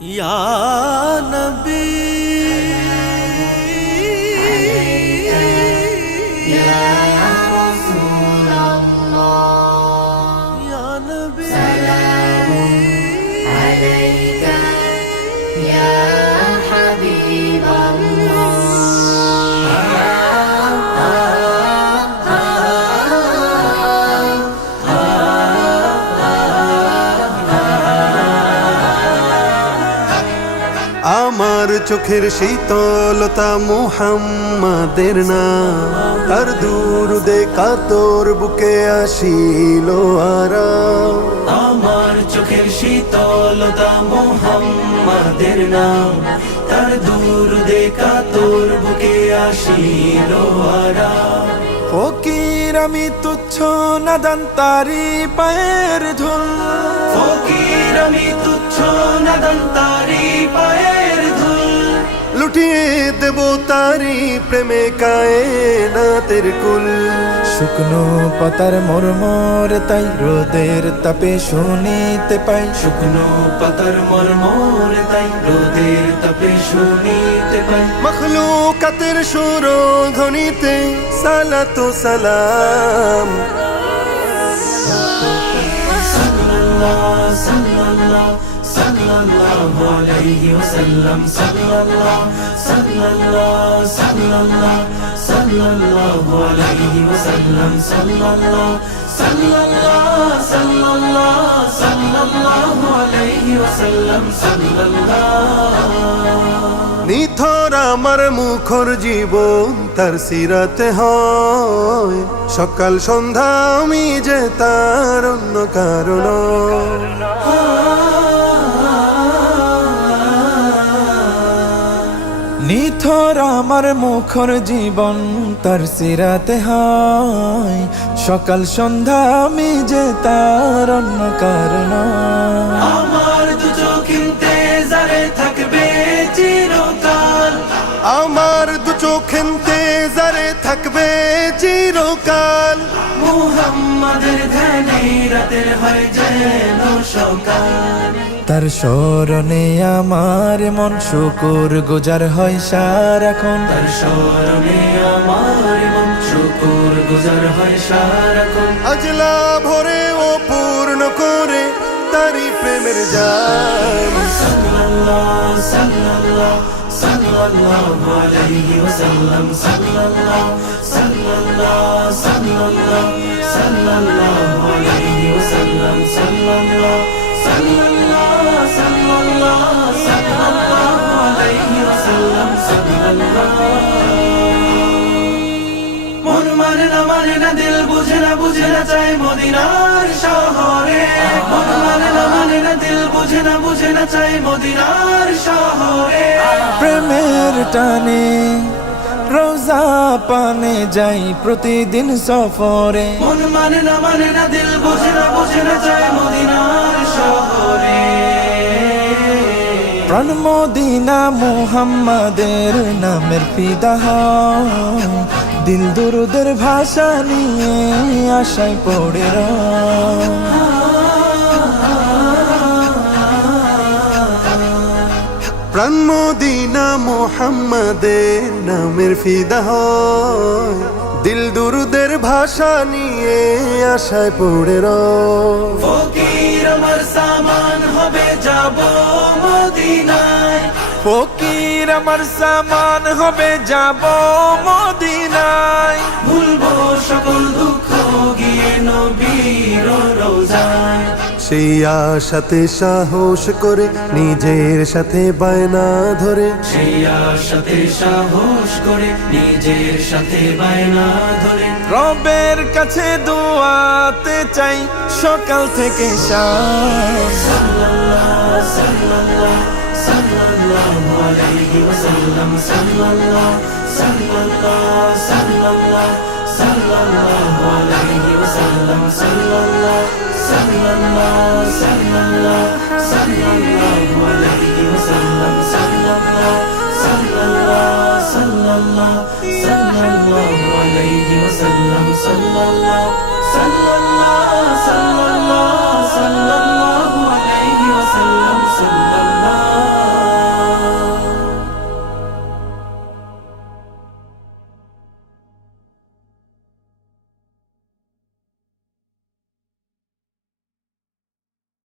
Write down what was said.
या नबी या रसूल अल्लाह या नबी सलामुन अलैका या हबीब আমার চোখের শীতলতা মুহাম্মাদের নাম, তার দুরুদে কাতর বুকে আসিল আরাম। আমার চোখের শীতলতা মুহাম্মাদের নাম, তার দুরুদে কাতর বুকে আসিল আরাম। ফকির আমি তুচ্ছ নাদান তারি পায়ের ধুল, ফকির আমি তুচ্ছ নাদান তারি পায়ের ধুল, লুটিয়ে দেব তারি প্রেমে কায়নাতের কুল। শুকনো পাতার মরমর তাই রোদের তাপে শুনিতে পাই, শুকনো পাতার মরমর তাই রোদের তাপে শুনিতে পাই। মখলুকাতের সুর ধ্বনিতে সালাতু সালাম। সাল্লাল্লাহু সাল্লাল্লাহু সাল্লাল্লাহু আলাইহি ওয়াসাল্লাম, সাল্লাল্লাহু সাল্লাল্লাহু সাল্লাল্লাহু সাল্লাল্লাহু আলাইহি ওয়াসাল্লাম, সাল্লাল্লাহু সাল্লাল্লাহু সাল্লাল্লাহু সাল্লাল্লাহু আলাইহি ওয়াসাল্লাম, সাল্লাল্লাহু। নিথর আমার মুখর জীবন তার সিরাতে হয়, সকাল সন্ধ্যা আমি যে তার অন্য কারণ। নিথর আমার মুখর জীবন তার সিরাতে হয়, সকাল সন্ধ্যা আমি যে তার অন্য কারণ। আমার দু চোখ ইন্তেজারে থাকবে চিরকাল, আমার দু চোখ ইন্তেজারে থাকবে চিরকাল। মুহাম্মাদের ধ্যানে রাতের হয় যেন সকাল, তার স্মরণে আমার মন শুকুর গুজার হয় সারাক্ষণ। তার স্মরণে আমার মন শুকুর গুজার হয় সারাক্ষণ। আজলা ভরে ও পূর্ণ করে তারি প্রেমের জাম। সাল্লাল্লাহু সাল্লাল্লাহু সাল্লাল্লাহু আলাইহি ওয়াসাল্লাম, সাল্লাল্লাহু সাল্লাল্লাহু সাল্লাল্লাহু সাল্লাল্লাহু আলাইহি ওয়াসাল্লাম, সাল্লাল্লাহু সাল্লাল্লাহু সাল্লাল্লাহু সাল্লাল্লাহু আলাইহি ওয়াসাল্লাম, সাল্লাল্লাহু। মন মানে না দিল বুঝে না চাই মদিনার শহরে। মন মানে না দিল বুঝে না চাই মদিনার শহরে। প্রেমের টানে রোজা পানে যাই প্রতিদিন সফরে। মন মানে না দিল বুঝে না চাই মদিনার শহরে। প্রাণ মদিনা মুহাম্মাদের নামের ফিদা হয়, দিল দুরুদের ভাষা নিয়ে আশায় পড়ে রয়। প্রাণ মদিনা মুহাম্মাদের নামের ফিদা হয়, দিল দুরুদের ভাষা নিয়ে আশায় পড়ে রয়। ফকির আমার সামান হবে যাব মদিনায়, ফকির আমার সামান হবে যাব মদিনায়। ভুলবো সকল দুঃখ গিয়ে নবীর রোজায়। সেই আশাতে সাহস করে নিজের সাথে বায়না ধরে, সেই আশাতে সাহস করে নিজের সাথে বায়না ধরে। রবের কাছে দোয়াতে চাই সকাল থেকে শাম। সাল্লাল্লাহু সাল্লাল্লাহু সাল্লাল্লাহু আলাইহি ওয়াসাল্লাম, সাল্লাল্লাহু সাল্লাল্লাহু সাল্লাল্লাহু সাল্লাল্লাহু আলাইহি ওয়াসাল্লাম, সাল্লাল্লাহু সাল্লাল্লাহু সাল্লাল্লাহু সাল্লাল্লাহু আলাইহি ওয়াসাল্লাম, সাল্লাল্লাহু সাল্লাল্লাহু সাল্লাল্লাহু সাল্লাল্লাহু আলাইহি ওয়াসাল্লাম, সাল্লাল্লাহু সাল্লাল্লাহু সাল্লাল্লাহু সাল্লাল্লাহু